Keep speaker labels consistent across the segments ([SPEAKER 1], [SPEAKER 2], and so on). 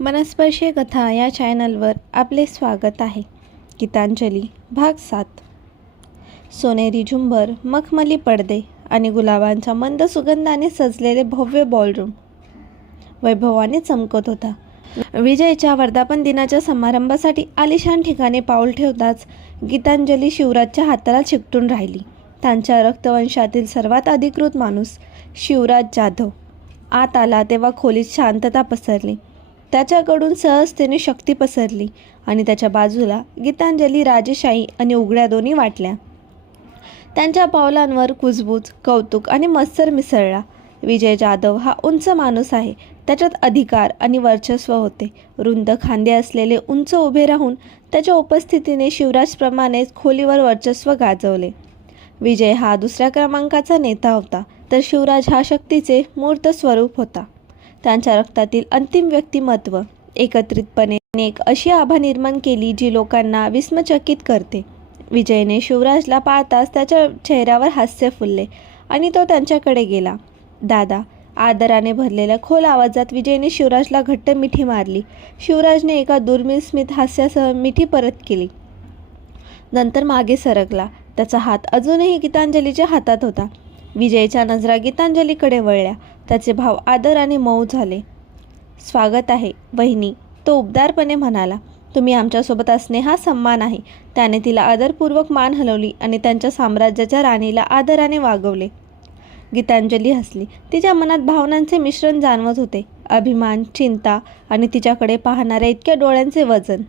[SPEAKER 1] मनस्पर्शी कथा या चॅनलवर आपले स्वागत आहे. गीतांजली भाग सात. सोनेरी झुंबर मखमली पडदे आणि गुलाबांच्या मंद सुगंधाने सजलेले भव्य बॉलरूम वैभवाने चमकत होता. विजयच्या वर्धापन दिनाच्या समारंभासाठी आलिशान ठिकाणी पाऊल ठेवताच गीतांजली शिवराजच्या हाताला चिकटून राहिली. त्यांच्या रक्तवंशातील सर्वात अधिकृत माणूस शिवराज जाधव. आत आला तेव्हा खोलीत शांतता पसरली. त्याच्याकडून सहजतेने शक्ती पसरली आणि त्याच्या बाजूला गीतांजली राजेशाही आणि उघड्या दोन्ही वाटल्या. त्यांच्या पावलांवर कुजबूज कौतुक आणि मत्सर मिसळला. विजय जाधव हा उंच माणूस आहे. त्याच्यात अधिकार आणि वर्चस्व होते. रुंद खांदे असलेले उंच उभे राहून त्याच्या उपस्थितीने शिवराजप्रमाणेच खोलीवर वर्चस्व गाजवले. विजय हा दुसऱ्या क्रमांकाचा नेता होता तर शिवराज हा शक्तीचे मूर्त स्वरूप होता. त्यांच्या रक्तातील अंतिम व्यक्तिमत्व. एकत्रितपणे एक अशी आभा निर्माण केली जी लोकांना विस्मचकित करते. विजयने शिवराजला पाहताच त्याच्या चेहऱ्यावर हास्य फुलले आणि तो त्यांच्याकडे गेला. दादा आदराने भरलेल्या खोल आवाजात विजयने शिवराजला घट्ट मिठी मारली. शिवराजने एका दुर्मिळ स्मित हास्यासह मिठी परत केली. नंतर मागे सरकला. त्याचा हात अजूनही गीतांजलीच्या हातात होता. विजयच्या नजरा गीतांजलीकडे वळल्या. त्याचे भाव आदराने मऊ झाले. स्वागत आहे वहिनी तो उबदारपणे म्हणाला. तुम्ही आमच्यासोबत असणे हा सन्मान आहे. त्याने तिला आदरपूर्वक मान हलवली आणि त्यांच्या साम्राज्याच्या राणीला आदराने वागवले. गीतांजली हसली. तिच्या मनात भावनांचे मिश्रण जाणवत होते. अभिमान चिंता आणि तिच्याकडे पाहणाऱ्या इतक्या डोळ्यांचे वजन.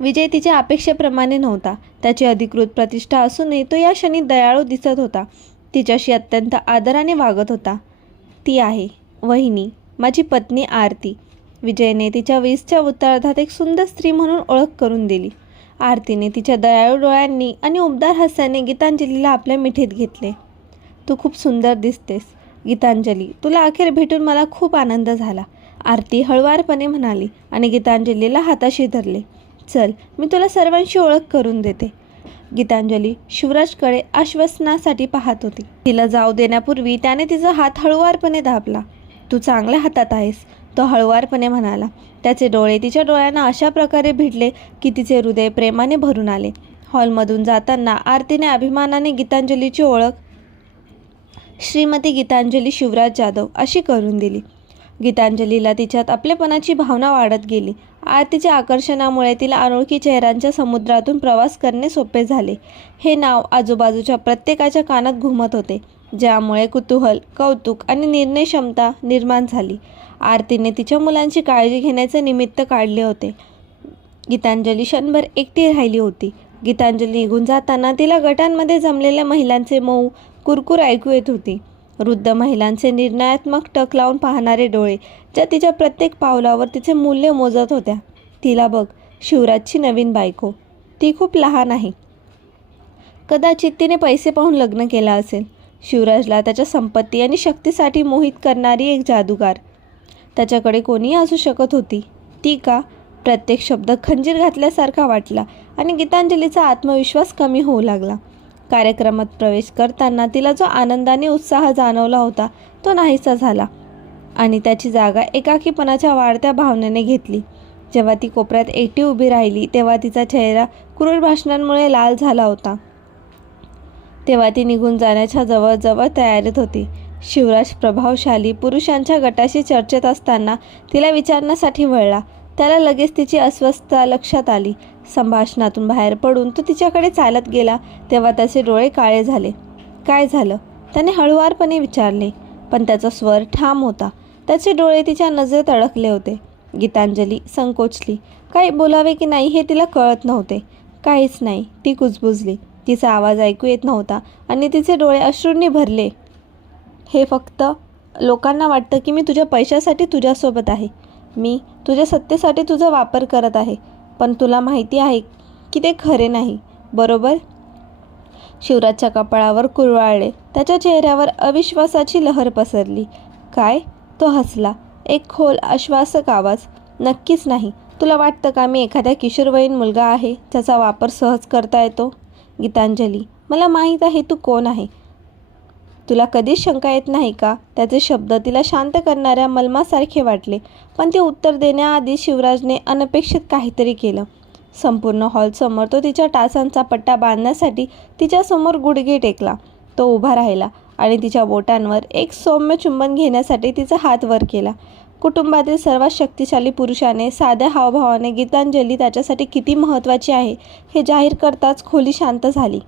[SPEAKER 1] विजय तिच्या अपेक्षेप्रमाणे नव्हता. त्याची अधिकृत प्रतिष्ठा असूनही तो या क्षणी दयाळू दिसत होता. तिच्याशी अत्यंत आदराने वागत होता. ती आहे वहिनी. माझी पत्नी आरती. विजयने तिच्या वीसच्या उत्तरार्धात एक सुंदर स्त्री म्हणून ओळख करून दिली. आरतीने तिच्या दयाळू डोळ्यांनी आणि उबदार हास्याने गीतांजलीला आपल्या मिठीत घेतले. तू खूप सुंदर दिसतेस. गीतांजली तुला अखेर भेटून मला खूप आनंद झाला आरती हळवारपणे म्हणाली आणि गीतांजलीला हाताशी धरले. चल मी तुला सर्वांशी ओळख करून देते. गीतांजली शिवराजकडे आश्वासनासाठी पाहत होती. तिला जाऊ देण्यापूर्वी त्याने तिचा हात हळुवारपणे दाबला. तू चांगल्या हातात आहेस तो हळुवारपणे म्हणाला. त्याचे डोळे तिच्या डोळ्यांना अशा प्रकारे भिडले की तिचे हृदय प्रेमाने भरून आले. हॉलमधून जाताना आरतीने अभिमानाने गीतांजलीची ओळख श्रीमती गीतांजली शिवराज जाधव अशी करून दिली. गीतांजलीला तिच्यात आपलेपणाची भावना वाढत गेली. आरतीच्या आकर्षणामुळे तिला अनोळखी चेहऱ्यांच्या समुद्रातून प्रवास करणे सोपे झाले. हे नाव आजूबाजूच्या प्रत्येकाच्या कानात घुमत होते ज्यामुळे कुतूहल कौतुक आणि निर्णय क्षमता निर्माण झाली. आरतीने तिच्या मुलांची काळजी घेण्याचे निमित्त काढले होते. गीतांजली क्षणभर एकटी राहिली होती. गीतांजली निघून जाताना तिला गटांमध्ये जमलेल्या महिलांचे मऊ कुरकुर ऐकू येत होती. वृद्ध महिलांचे निर्णयात्मक टक लावून पाहणारे डोळे ज्या तिच्या प्रत्येक पावलावर तिचे मूल्य मोजत होत्या. तिला बघ शिवराजची नवीन बायको. ती खूप लहान आहे. कदाचित तिने पैसे पाहून लग्न केलं असेल. शिवराजला त्याच्या संपत्ती आणि शक्तीसाठी मोहित करणारी एक जादूगार. त्याच्याकडे कोणीही असू शकत होती. ती का? प्रत्येक शब्द खंजीर घातल्यासारखा वाटला आणि गीतांजलीचा आत्मविश्वास कमी होऊ लागला. कार्यक्रमात प्रवेश करताना तिला जो आनंदाने उत्साह जाणवला होता तो नाहीसा झाला. आणि त्याची जागा एकाकीपणाच्या वाढत्या भावनेने घेतली. जेव्हा ती कोपऱ्यात एकटी उभी राहिली तेव्हा तिचा चेहरा क्रूर भाषणांमुळे लाल झाला होता. तेव्हा ती निघून जाण्याच्या जवळजवळ तयारीत होती. शिवराज प्रभावशाली पुरुषांच्या गटाशी चर्चेत असताना तिला विचारण्यासाठी वळला. त्याला लगेच तिची अस्वस्थता लक्षात आली. संभाषणातून बाहेर पडून तो तिच्याकडे चालत गेला तेव्हा त्याचे डोळे काळे झाले. काय झालं? त्याने हळुवारपणे विचारले. पण त्याचा स्वर ठाम होता. त्याचे डोळे तिच्या नजरेत अडकले होते. गीतांजली संकोचली. काही बोलावे की नाही हे तिला कळत नव्हते. काहीच नाही. ती कुजबुजली. तिचा आवाज ऐकू येत नव्हता आणि तिचे डोळे अश्रूंनी भरले. हे फक्त लोकांना वाटतं की मी तुझ्या पैशासाठी तुझ्यासोबत आहे. मी तुझ्या सत्तेसाठी तुझा वापर करत आहे पण तुला माहिती आहे की ते खरे नाही बरोबर? शिवराजच्या कपाळावर कुरवाळले त्याच्या चेहऱ्यावर अविश्वासाची लहर पसरली. काय? तो हसला. एक खोल आश्वासक आवाज. नक्कीच नाही. तुला वाटतं का मी एखाद्या किशोरवयीन मुलगा आहे त्याचा वापर सहज करता येतो? गीतांजली मला माहीत आहे तू कोण आहे. तुला कधीच शंका येत नाही का? त्याचे शब्द तिला शांत करणाऱ्या मलमासारखे वाटले. पण ते उत्तर देण्याआधी शिवराजने अनपेक्षित काहीतरी केलं. संपूर्ण हॉलसमोर तो तिच्या टाचांचा पट्टा बांधण्यासाठी तिच्यासमोर गुडघे टेकला. तो उभा राहिला आणि तिच्या बोटांवर एक सौम्य चुंबन घेण्यासाठी तिचा हात वर केला. कुटुंबातील सर्वात शक्तिशाली पुरुषाने साध्या हावभावाने गीतांजली त्याच्यासाठी किती महत्त्वाची आहे हे जाहीर करताच खोली शांत झाली.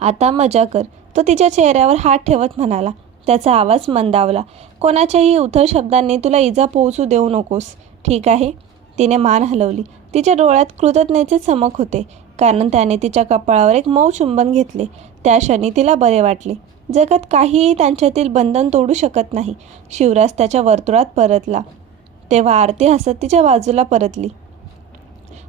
[SPEAKER 1] आता मजा कर. तो तिच्या चेहऱ्यावर हात ठेवत म्हणाला. त्याचा आवाज मंदावला. कोणाच्याही उथळ शब्दांनी तुला इजा पोहोचू देऊ नकोस. ठीक आहे. तिने मान हलवली. तिच्या डोळ्यात कृतज्ञतेचे चमक होते. कारण त्याने तिच्या कपाळावर एक मऊ चुंबन घेतले. त्या क्षणी तिला बरे वाटले. जगात काहीही त्यांच्यातील बंधन तोडू शकत नाही. शिवराज त्याच्या वर्तुळात परतला. तेव्हा आरती हसत तिच्या बाजूला परतली.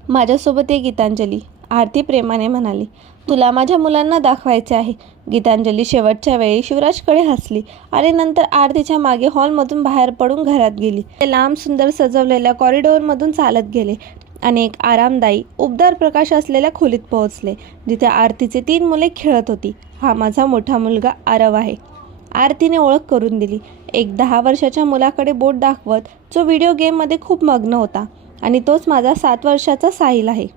[SPEAKER 1] माझ्यासोबत ये गीतांजली. आरती प्रेमाने म्हणाली तुला माझ्या मुलांना दाखवायचे आहे. गीतांजली शेवटच्या वेळी शिवराजकडे हसली आणि नंतर आरतीच्या मागे हॉलमधून बाहेर पडून घरात गेली. ते लांब सुंदर सजवलेल्या कॉरिडॉरमधून चालत गेले. आणि एक आरामदायी उबदार प्रकाश असलेल्या खोलीत पोहोचले जिथे आरतीचे तीन मुले खेळत होती. हा माझा मोठा मुलगा आरव आहे. आरतीने ओळख करून दिली. एक दहा वर्षाच्या मुलाकडे बोट दाखवत जो व्हिडिओ गेममध्ये खूप मग्न होता आणि तोच माझा सात वर्षाचा साहिल आहे.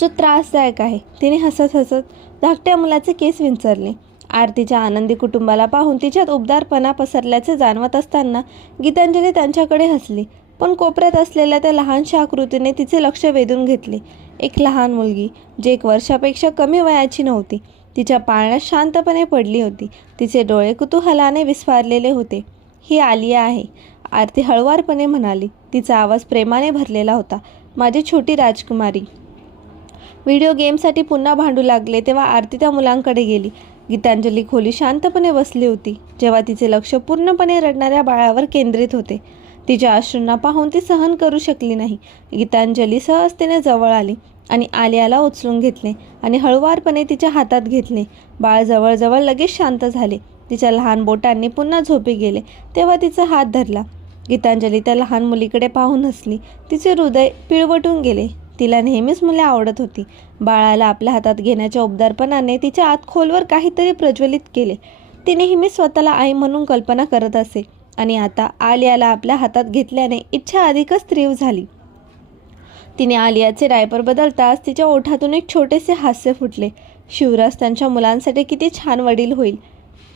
[SPEAKER 1] जो त्रासदायक आहे. तिने हसत हसत धाकट्या मुलाचे केस विंचरले. आरतीच्या आनंदी कुटुंबाला पाहून तिच्यात उबदारपणा पसरल्याचे जाणवत असताना गीतांजली त्यांच्याकडे हसली. पण कोपऱ्यात असलेल्या त्या लहानशा आकृतीने तिचे लक्ष वेधून घेतले. एक लहान मुलगी जे एक वर्षापेक्षा कमी वयाची नव्हती. तिच्या पाळण्यात शांतपणे पडली होती. तिचे डोळे कुतूहलाने विस्फारलेले होते. ही आलिया आहे. आरती हळवारपणे म्हणाली. तिचा आवाज प्रेमाने भरलेला होता. माझी छोटी राजकुमारी. व्हिडिओ गेमसाठी पुन्हा भांडू लागले तेव्हा आरती त्या मुलांकडे गेली. गीतांजली खोली शांतपणे बसली होती. जेव्हा तिचे लक्ष पूर्णपणे रडणाऱ्या बाळावर केंद्रित होते. तिच्या अश्रूंना पाहून ती सहन करू शकली नाही. गीतांजली सहजतेने जवळ आली आणि आलियाला उचलून घेतले आणि हळुवारपणे तिच्या हातात घेतले. बाळ जवळजवळ लगेच शांत झाले. तिच्या लहान बोटांनी पुन्हा झोपी गेले. तेव्हा तिचा हात धरला. गीतांजली त्या लहान मुलीकडे पाहून हसली. तिचे हृदय पिळवटून गेले. तिला नेहमीच मुले आवडत होती. बाळाला आपल्या हातात घेण्याच्या उबदारपणाने तिच्या आत खोलवर काहीतरी प्रज्वलित केले. ती नेहमी स्वतःला आई म्हणून कल्पना करत असे आणि आता आलियाला आपल्या हातात घेतल्याने इच्छा अधिकच तीव्र झाली. तिने आलियाचे डायपर बदलताच तिच्या ओठातून एक छोटेसे हास्य फुटले. शिवराज त्यांच्या मुलांसाठी किती छान वडील होईल.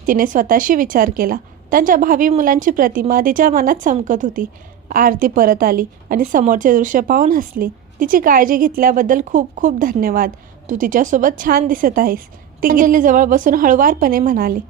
[SPEAKER 1] तिने स्वतःशी विचार केला. त्यांच्या भावी मुलांची प्रतिमा तिच्या मनात चमकत होती. आरती परत आली आणि समोरचे दृश्य पाहून हसली. तिची काळजी घेतल्याबद्दल खूप खूप धन्यवाद. तू तिच्यासोबत छान दिसत आहेस. ती जवळ बसून हळवारपणे म्हणाली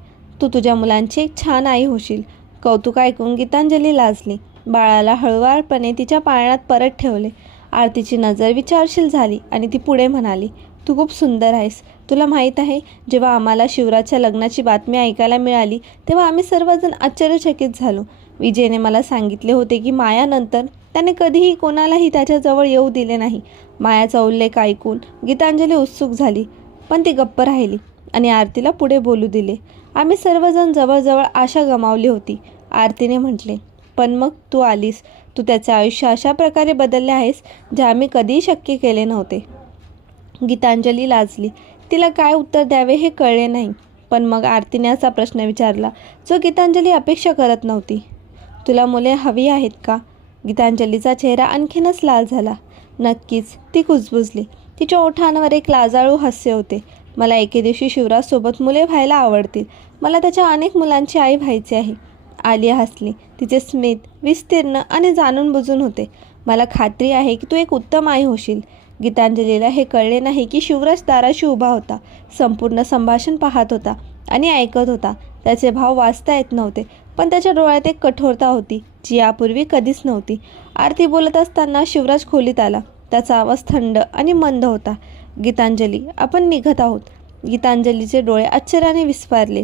[SPEAKER 1] तू तुझ्या मुलांची एक छान आई होशील. कौतुक ऐकून गीतांजली लाजली. बाळाला हळुवारपणे तिच्या पाळण्यात परत ठेवले. आरतीची नजर विचारशील झाली आणि ती पुढे म्हणाली तू खूप सुंदर आहेस. तुला माहीत आहे जेव्हा आम्हाला शिवराजच्या लग्नाची बातमी ऐकायला मिळाली तेव्हा आम्ही सर्वजण आश्चर्यचकित झालो. विजयने मला सांगितले होते की मायानंतर त्याने कधीही कोणालाही त्याच्याजवळ येऊ दिले नाही. मायाचा उल्लेख ऐकून गीतांजली उत्सुक झाली पण ती गप्प राहिली आणि आरतीला पुढे बोलू दिले. आम्ही सर्वजण जवळजवळ आशा गमावली होती. आरतीने म्हटले पण मग तू आलीस. तू त्याचे आयुष्य अशा प्रकारे बदलले आहेस जे आम्ही कधीही शक्य केले नव्हते. गीतांजली लाजली. तिला काय उत्तर द्यावे हे कळले नाही. पण मग आरतीने असा प्रश्न विचारला जो गीतांजली अपेक्षा करत नव्हती. तुला मुले हवी आहेत का? गीतांजलीचा चेहरा आणखीनच लाल झाला. नक्कीच ती कुजबुजली. तिच्या ओठांवर एक लाजाळू हास्य होते. मला एके दिवशी शिवराजसोबत मुले व्हायला आवडतील. मला त्याच्या अनेक मुलांची आई व्हायची आहे. आलिया हसली. तिचे स्मित विस्तीर्ण आणि जाणून बुजून होते. मला खात्री आहे की तू एक उत्तम आई होशील. गीतांजलीला हे कळले नाही की शिवराज दाराशी उभा होता. संपूर्ण संभाषण पाहत होता आणि ऐकत होता. त्याचे भाव वाचता येत नव्हते पण त्याच्या डोळ्यात एक कठोरता होती जी यापूर्वी कधीच नव्हती. आरती बोलत असताना शिवराज खोलीत आला. त्याचा आवाज थंड आणि मंद होता. गीतांजली आपण निघत आहोत. गीतांजलीचे डोळे आश्चर्याने विस्फारले.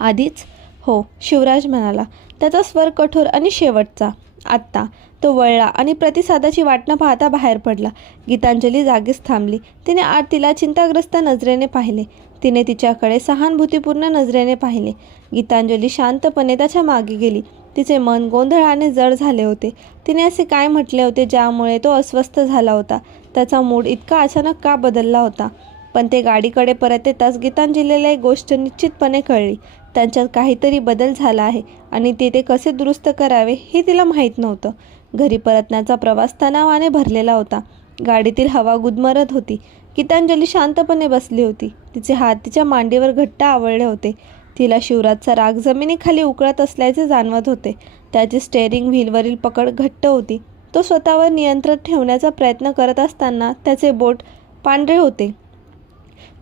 [SPEAKER 1] आधीच हो शिवराज म्हणाला. त्याचा स्वर कठोर आणि शेवटचा. आत्ता तो वळला आणि प्रतिसादाची वाट न पाहता बाहेर पडला. गीतांजली जागीच थांबली. तिने आरतीला चिंताग्रस्त नजरेने पाहिले. तिने तिच्याकडे सहानुभूतीपूर्ण नजरेने पाहिले. गीतांजली शांतपणे त्याच्यामागे गेली. तिचे मन गोंधळाने जड झाले होते. तिने असे काय म्हटले होते ज्यामुळे तो अस्वस्थ झाला होता? त्याचा मूड इतका अचानक का बदलला होता? पण ते गाडीकडे परत येताच गीतांजलीला एक गोष्ट निश्चितपणे कळली. त्यांच्यात काहीतरी बदल झाला आहे आणि ते ते कसे दुरुस्त करावे हे तिला माहीत नव्हतं. घरी परतण्याचा प्रवास तणावाने भरलेला होता. गाडीतील हवा गुदमरत होती. गीतांजली शांतपणे बसली होती. तिचे हात तिच्या मांडीवर घट्ट आवळले होते. तिला शिवराजचा राग जमिनीखाली उकळत असल्याचे जाणवत होते. त्याची स्टेअरिंग व्हीलवरील पकड घट्ट होती. तो स्वतःवर नियंत्रण ठेवण्याचा प्रयत्न करत असताना त्याचे बोट पांढरे होते.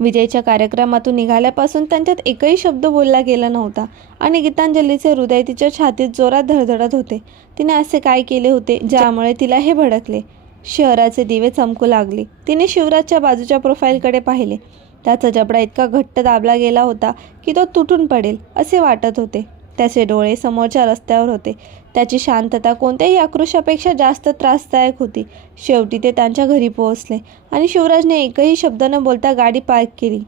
[SPEAKER 1] विजयच्या कार्यक्रमातून निघाल्यापासून त्यांच्यात एकही शब्द बोलला गेला नव्हता आणि गीतांजलीचे हृदय तिच्या छातीत जोरात धडधडत होते. तिने असे काय केले होते ज्यामुळे तिला हे भडकले? शहराचे दिवे चमकू लागले. तिने शिवराजच्या बाजूच्या प्रोफाईलकडे पाहिले. त्याचा जबडा इतका घट्ट दाबला गेला होता की तो तुटून पडेल असे वाटत होते. त्याचे डोळे समोरच्या रस्त्यावर होते. त्याची शांतता कोणत्याही आक्रोशापेक्षा जास्त त्रासदायक होती. शेवटी ते त्यांच्या घरी पोहोचले आणि शिवराजने एकही शब्द न बोलता गाडी पार्क केली.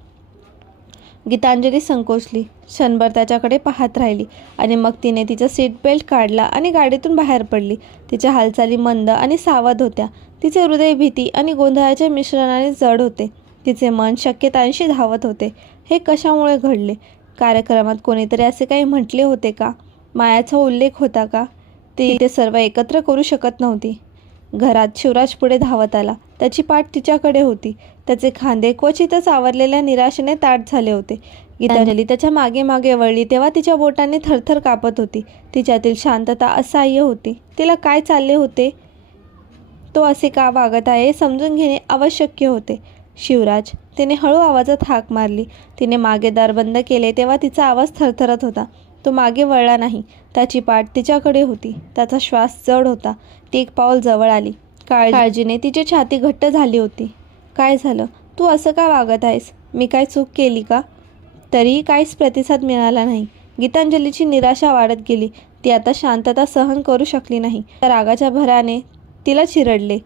[SPEAKER 1] गीतांजली संकोचली. क्षणभर त्याच्याकडे पाहत राहिली आणि मग तिने तिचा सीट बेल्ट काढला आणि गाडीतून बाहेर पडली. तिच्या हालचाली मंद आणि सावध होत्या. तिचे हृदय भीती आणि गोंधळाच्या मिश्रणाने जड होते. तिचे मन शक्यतांशी धावत होते. हे कशामुळे घडले? कार्यक्रमात कोणीतरी असे काही म्हटले होते का? मायाचा उल्लेख होता का? ती ते सर्व एकत्र करू शकत नव्हती. घरात शिवराज पुढे धावत आला. त्याची पाठ तिच्याकडे होती. त्याचे खांदे क्वचितच आवरलेल्या निराशेने ताट झाले होते. गीतांजली त्याच्यामागे मागे वळली तेव्हा तिच्या बोटांनी थरथर कापत होती. तिच्यातील शांतता असह्य होती. तिला काय चालले होते? तो असे का वागत आहे हे समजून घेणे आवश्यक होते. शिवराज तिने हळू आवाजात हाक मारली. तिने मागे दार बंद केले तेव्हा तिचा आवाज थरथरत होता. तो मागे वळला नाही. त्याची पाठ तिच्याकडे होती. त्याचा श्वास जड होता. ती एक पाऊल जवळ आली. काळजीने तिची छाती घट्ट झाली होती. काय झालं? तू असं का वागत आहेस? मी काय चूक केली का? तरीही काहीच प्रतिसाद मिळाला नाही. गीतांजलीची निराशा वाढत गेली. ती आता शांतता सहन करू शकली नाही. तर रागाच्या भराने तिला चिरडले.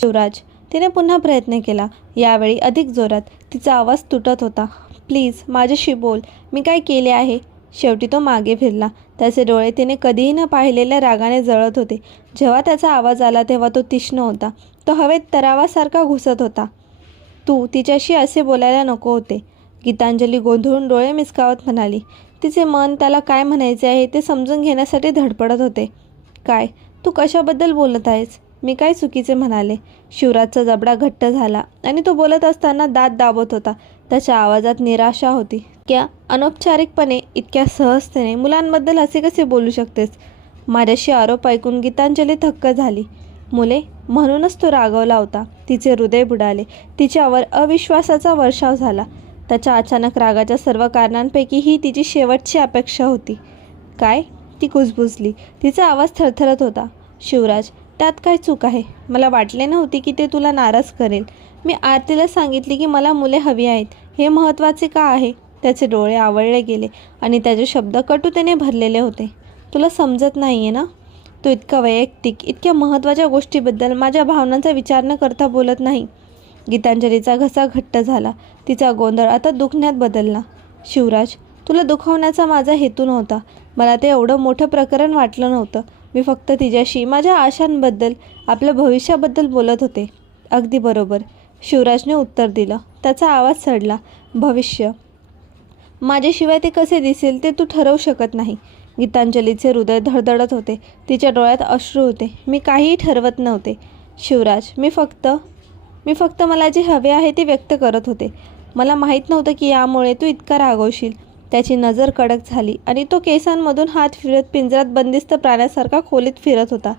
[SPEAKER 1] शिवराज तिने पुन्हा प्रयत्न केला. यावेळी अधिक जोरात तिचा आवाज तुटत होता. प्लीज माझ्याशी बोल. मी काय केले आहे? शेवटी तो मागे फिरला. त्याचे डोळे तिने कधीही न पाहिलेल्या रागाने जळत होते. जेव्हा त्याचा आवाज आला तेव्हा तो तीक्ष्ण होता. तो हवेत तरावासारखा घुसत होता. तू तिच्याशी असे बोलायला नको होते. गीतांजली गोंधळून डोळे मिसकावत म्हणाली तिचे मन त्याला काय म्हणायचे आहे ते समजून घेण्यासाठी धडपडत होते. काय? तू कशाबद्दल बोलत आहेस? मी काय चुकीचे म्हणाले? शिवराजचा जबडा घट्ट झाला आणि तो बोलत असताना दात दाबत होता. त्याच्या आवाजात निराशा होती. इतक्या अनौपचारिकपणे इतक्या सहजतेने मुलांबद्दल असे कसे बोलू शकतेस? माझ्याशी आरोप ऐकून गीतांजली थक्क झाली. मुले म्हणूनच तो रागवला होता. तिचे हृदय बुडाले. तिच्यावर अविश्वासाचा वर्षाव झाला. त्याच्या अचानक रागाच्या सर्व कारणांपैकी ही तिची शेवटची अपेक्षा होती. काय? ती कुजबुजली. तिचा आवाज थरथरत होता. शिवराज त्यात काय चूक आहे? मला वाटले नव्हते की ते तुला नाराज करेल. मी आरतीला सांगितले की मला मुले हवी आहेत. हे महत्त्वाचे का आहे? त्याचे डोळे आवळले गेले आणि त्याचे शब्द कटुतेने भरलेले होते. तुला समजत नाही आहे ना? तू इतका वैयक्तिक इतक्या महत्त्वाच्या गोष्टीबद्दल माझ्या भावनांचा विचार न करता बोलत नाही. गीतांजलीचा घसा घट्ट झाला. तिचा गोंधळ आता दुखण्यात बदलला. शिवराज तुला दुखवण्याचा माझा हेतू नव्हता. मला ते एवढं मोठं प्रकरण वाटलं नव्हतं. मी फक्त तिच्याशी माझ्या आशांबद्दल आपल्या भविष्याबद्दल बोलत होते. अगदी बरोबर. शिवराजने उत्तर दिलं. त्याचा आवाज चढला भविष्य माझ्याशिवाय ते कसे दिसेल ते तू ठरवू शकत नाही. गीतांजलीचे हृदय धडधडत होते. तिच्या डोळ्यात अश्रू होते. मी काहीही ठरवत नव्हते. शिवराज मी फक्त मी फक्त मला जे हवे आहे ते व्यक्त करत होते. मला माहीत नव्हतं की यामुळे तू इतका रागवशील. त्याची नजर कडक झाली आणि तो केसांमधून हात फिरत पिंजरात बंदिस्त प्राण्यासारखा खोलीत फिरत होता.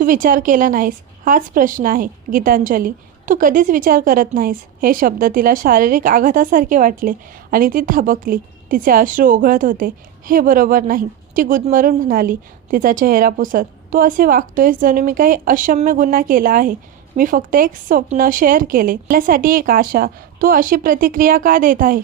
[SPEAKER 1] तू विचार केला नाहीस. हाच प्रश्न आहे गीतांजली. तू कधीच विचार करत नाहीस. हे शब्द तिला शारीरिक आघातासारखे वाटले आणि ती थबकली. तिचे अश्रू ओघळत होते. हे बरोबर नाही. ती गुदमरून म्हणाली तिचा चेहरा पुसत. तू असे वागतोयस जणू मी काही अशम्य गुन्हा केला आहे. मी फक्त एक स्वप्न शेअर केले. आपल्यासाठी एक आशा. तू अशी प्रतिक्रिया का देत आहे?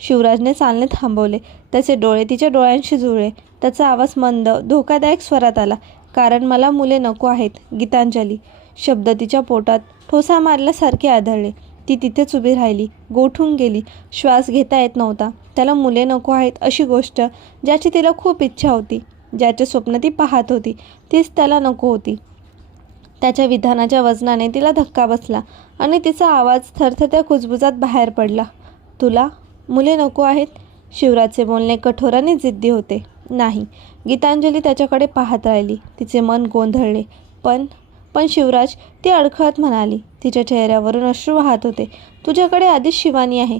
[SPEAKER 1] शिवराजने चालणे थांबवले. त्याचे डोळे तिच्या डोळ्यांशी जुळले. त्याचा आवाज मंद धोकादायक स्वरात आला. कारण मला मुले नको आहेत गीतांजली. शब्द तिच्या पोटात ठोसा मारल्यासारखे आढळले ती तिथेच उभी राहिली गोठून गेली. श्वास घेता येत नव्हता. त्याला मुले नको आहेत अशी गोष्ट ज्याची तिला खूप इच्छा होती ज्याचे स्वप्न ती पाहत होती तीच त्याला नको होती. त्याच्या विधानाच्या वजनाने तिला धक्का बसला आणि तिचा आवाज थरथरत्या कुजबुजात बाहेर पडला. तुला मुले नको आहेत शिवराजचे बोलणे कठोर आणि जिद्दी होते. नाही गीतांजली त्याच्याकडे पाहत राहिली. तिचे मन गोंधळले. पण पण शिवराज ती अडखळत म्हणाली तिच्या चेहऱ्यावरून अश्रू वाहत होते. तुझ्याकडे आधीच शिवानी आहे.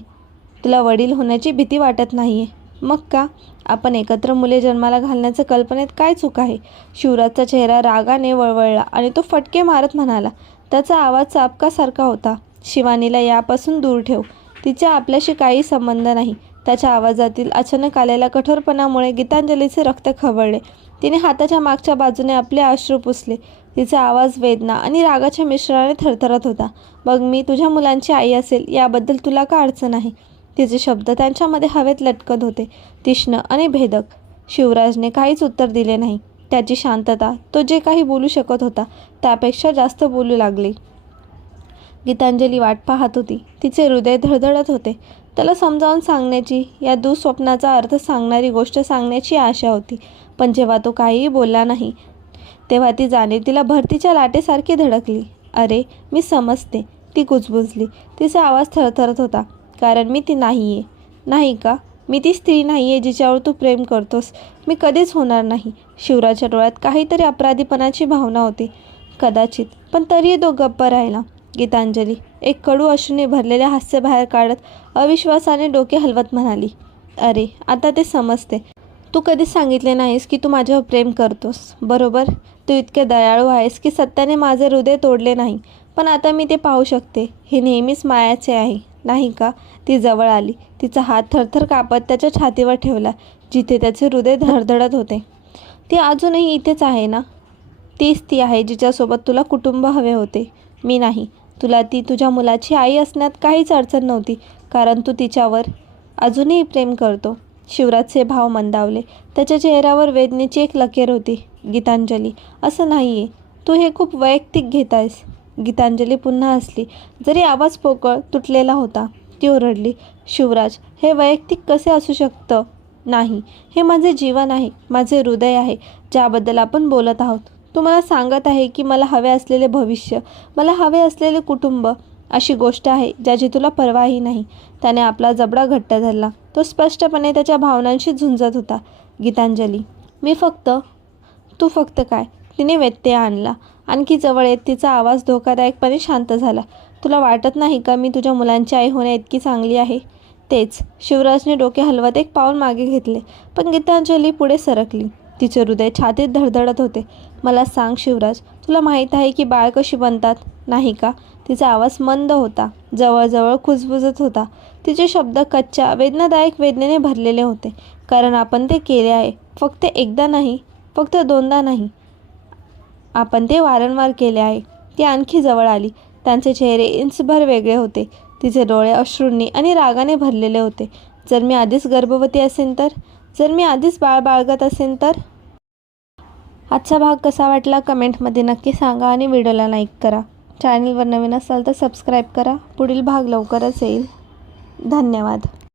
[SPEAKER 1] तुला वडील होण्याची भीती वाटत नाही आहे मग का? आपण एकत्र मुले जन्माला घालण्याचं कल्पनेत काय चूक आहे? शिवराजचा चेहरा रागाने वळवळला आणि तो फटके मारत म्हणाला त्याचा आवाज चापकासारखा होता. शिवानीला यापासून दूर ठेव. तिचा आपल्याशी काही संबंध नाही. त्याच्या आवाजातील अचानक आलेल्या कठोरपणामुळे गीतांजलीचे रक्त खवळले. तिने हाताच्या मागच्या बाजूने आपले अश्रू पुसले. तिचा आवाज वेदना आणि रागाच्या मिश्रणाने थरथरत होता. मग मी तुझ्या मुलांची आई असेल याबद्दल तुला का अडचण आहे? तिचे शब्द त्यांच्यामध्ये हवेत लटकत होते. तीक्ष्ण आणि भेदक. शिवराजने काहीच उत्तर दिले नाही. त्याची शांतता तो जे काही बोलू शकत होता त्यापेक्षा जास्त बोलू लागली. गीतांजली वाट पाहत होती. तिचे हृदय धडधडत होते. त्याला समजावून सांगण्याची या दुःस्वप्नाचा अर्थ सांगणारी गोष्ट सांगण्याची आशा होती. पण जेव्हा तो काहीही बोलला नाही तेव्हा ती जाणीव तिला भरतीच्या लाटेसारखी धडकली. अरे मी समजते. ती कुजबुजली तिचा आवाज थरथरत होता. कारण मी ती नाही आहे नाही का? मी ती स्त्री नाही आहे जिच्यावर तू प्रेम करतोस. मी कधीच होणार नाही. शिवराच्या डोळ्यात काहीतरी अपराधीपणाची भावना होती. कदाचित. पण तरीही तो गप्प राहिला. गीतांजली एक कडू अश्रूने भरलेले हास्य बाहेर काढत अविश्वासाने डोके हलवत म्हणाली अरे आता ते समजते. तू कधीच सांगितले नाहीस की तू माझ्यावर प्रेम करतोस. बरोबर? तू इतके दयाळू आहेस की सत्याने माझे हृदय तोडले नाही. पण आता मी ते पाहू शकते. हे नेहमीच मायाचे आहे. नाही का? ती जवळ आली. तिचा हात थरथर कापत त्याच्या छातीवर ठेवला जिथे त्याचे हृदय धडधडत होते. ती अजूनही इथेच आहे ना? तीच ती आहे जिच्यासोबत तुला कुटुंब हवे होते. मी नाही. तुला ती तुझ्या मुलाची आई असण्यात काहीच अडचण नव्हती कारण तू तिच्यावर अजूनही प्रेम करतो. शिवराजचे भाव मंदावले. त्याच्या चेहऱ्यावर वेदनेची एक लकेर होती. गीतांजली असं नाही आहे तू हे खूप वैयक्तिक घेत आहेस गीतांजली पुन्हा हसली. जरी आवाज पोकळ तुटलेला होता ती ओरडली शिवराज हे वैयक्तिक कसे असू शकतं? नाही. हे माझे जीवन आहे. माझे हृदय आहे. ज्याबद्दल आपण बोलत आहोत. तू मला सांगत आहे की मला हवे असलेले भविष्य मला हवे असलेले कुटुंब अशी गोष्ट आहे ज्याची तुला पर्वाही नाही. त्याने आपला जबडा घट्ट धरला. तो स्पष्टपणे त्याच्या भावनांशी झुंजत होता. गीतांजली मी फक्त तू फक्त काय? तिने व्यत्यय आणला. आणखी जवळ येत तिचा आवाज धोकादायकपणे शांत झाला. तुला वाटत नाही का मी तुझ्या मुलांची आई होण्या इतकी चांगली आहे? तेच. शिवराजने डोके हलवत एक पाऊल मागे घेतले. पण गीतांजली पुढे सरकली. तिचे हृदय छातीत धडधडत होते. मला सांग शिवराज तुला माहीत आहे की बाळ कशी बनतात? नाही का? तिचा आवाज मंद होता. जवळजवळ खुजबुजत होता. तिचे शब्द कच्च्या वेदनादायक वेदनेने भरलेले होते. कारण आपण ते केले आहे. फक्त एकदा नाही फक्त दोनदा नाही. आपण ते वारंवार केले आहे. ती आणखी जवळ आली. त्यांचे चेहरे इंचभर वेगळे होते. तिचे डोळे अश्रूंनी आणि रागाने भरलेले होते. जर मी आधीच गर्भवती असेन तर? जर मी आधीच बाळ बाळगत असेन तर? आजचा भाग कसा वाटला कमेंटमध्ये नक्की सांगा आणि व्हिडिओला लाईक करा. चॅनलवर नवीन असाल तर सबस्क्राईब करा. पुढील भाग लवकरच येईल. धन्यवाद.